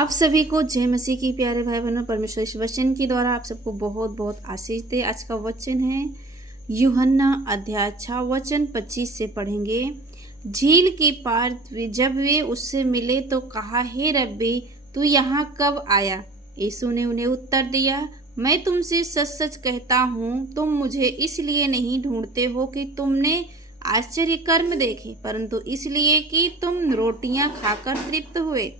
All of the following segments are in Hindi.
आप सभी को जय मसीह की प्यारे भाई बहनों। परमेश्वर इस वचन के द्वारा आप सबको बहुत बहुत आशीष दे। आज का वचन है यूहन्ना अध्याय 6 वचन 25 से पढ़ेंगे। झील के पार जब वे उससे मिले तो कहा, हे रब्बी, तू यहाँ कब आया? यीशु ने उन्हें उत्तर दिया, मैं तुमसे सच सच कहता हूँ, तुम मुझे इसलिए नहीं ढूंढते हो कि तुमने आश्चर्य कर्म देखे, परंतु इसलिए कि तुम रोटियां खाकर तृप्त हुए।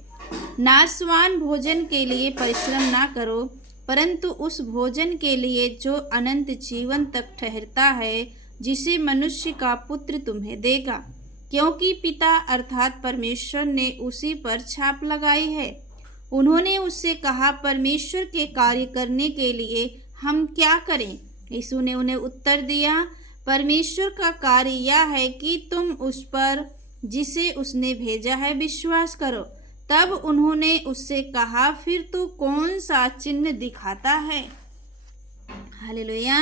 नाशवान भोजन के लिए परिश्रम ना करो, परंतु उस भोजन के लिए जो अनंत जीवन तक ठहरता है, जिसे मनुष्य का पुत्र तुम्हें देगा, क्योंकि पिता अर्थात परमेश्वर ने उसी पर छाप लगाई है। उन्होंने उससे कहा, परमेश्वर के कार्य करने के लिए हम क्या करें? यीशु ने उन्हें उत्तर दिया, परमेश्वर का कार्य यह है कि तुम उस पर जिसे उसने भेजा है विश्वास करो। तब उन्होंने उससे कहा, फिर तू कौन सा चिन्ह दिखाता है, हालेलुया,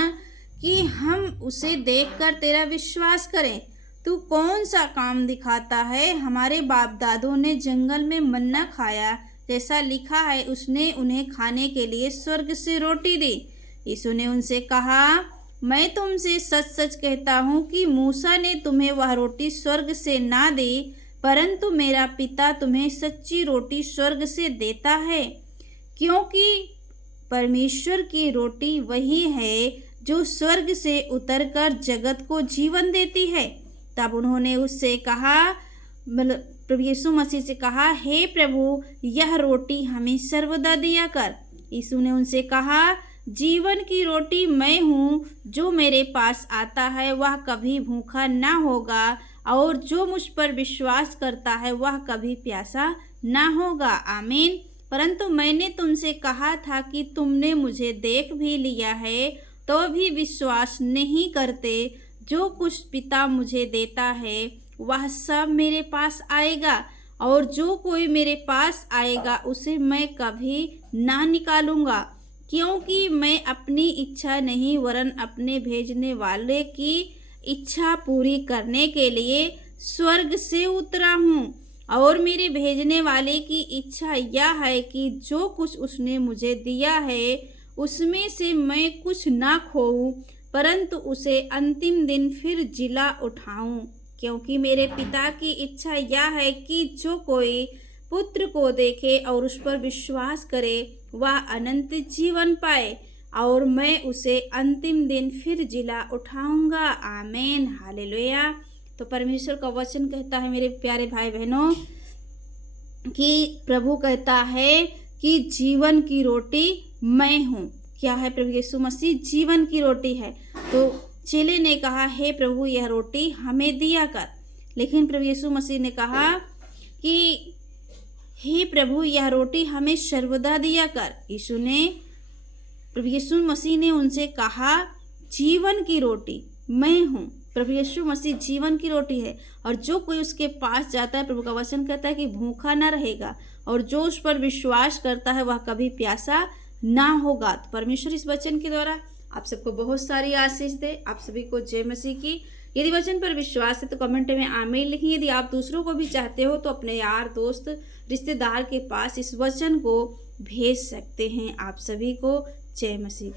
कि हम उसे देखकर तेरा विश्वास करें? तू कौन सा काम दिखाता है? हमारे बाप दादों ने जंगल में मन्ना खाया, जैसा लिखा है, उसने उन्हें खाने के लिए स्वर्ग से रोटी दी। यीशु ने उनसे कहा, मैं तुमसे सच सच कहता हूँ कि मूसा ने तुम्हें वह रोटी स्वर्ग से ना दी, परंतु मेरा पिता तुम्हें सच्ची रोटी स्वर्ग से देता है, क्योंकि परमेश्वर की रोटी वही है जो स्वर्ग से उतरकर जगत को जीवन देती है। तब उन्होंने उससे कहा, प्रभु यीशु मसीह से कहा, हे प्रभु, यह रोटी हमें सर्वदा दिया कर। यीशु ने उनसे कहा, जीवन की रोटी मैं हूँ, जो मेरे पास आता है वह कभी भूखा ना होगा, और जो मुझ पर विश्वास करता है वह कभी प्यासा ना होगा। आमीन। परंतु मैंने तुमसे कहा था कि तुमने मुझे देख भी लिया है तो भी विश्वास नहीं करते। जो कुछ पिता मुझे देता है वह सब मेरे पास आएगा, और जो कोई मेरे पास आएगा उसे मैं कभी ना निकालूंगा, क्योंकि मैं अपनी इच्छा नहीं वरन अपने भेजने वाले की इच्छा पूरी करने के लिए स्वर्ग से उतरा हूँ। और मेरे भेजने वाले की इच्छा यह है कि जो कुछ उसने मुझे दिया है उसमें से मैं कुछ ना खोऊं, परंतु उसे अंतिम दिन फिर जिला उठाऊं, क्योंकि मेरे पिता की इच्छा यह है कि जो कोई पुत्र को देखे और उस पर विश्वास करे वह अनंत जीवन पाए, और मैं उसे अंतिम दिन फिर जिला उठाऊंगा। आमीन, हालेलुया। तो परमेश्वर का वचन कहता है मेरे प्यारे भाई बहनों कि प्रभु कहता है कि जीवन की रोटी मैं हूँ। क्या है? प्रभु यीशु मसीह जीवन की रोटी है। तो चेले ने कहा, हे प्रभु, यह रोटी हमें दिया कर। लेकिन प्रभु यीशु मसीह ने कहा कि हे प्रभु, यह रोटी हमें सर्वदा दिया कर। प्रभु यीशु मसीह ने उनसे कहा, जीवन की रोटी मैं हूँ। प्रभु यीशु मसीह जीवन की रोटी है, और जो कोई उसके पास जाता है, प्रभु का वचन कहता है कि भूखा ना रहेगा, और जो उस पर विश्वास करता है वह कभी प्यासा ना होगा। तो परमेश्वर इस वचन के द्वारा आप सबको बहुत सारी आशीष दे। आप सभी को जय मसीह की। यदि वचन पर विश्वास है तो कमेंट में आमीन लिखिए। यदि आप दूसरों को भी चाहते हो तो अपने यार, दोस्त, रिश्तेदार के पास इस वचन को भेज सकते हैं। आप सभी को जय मसीह।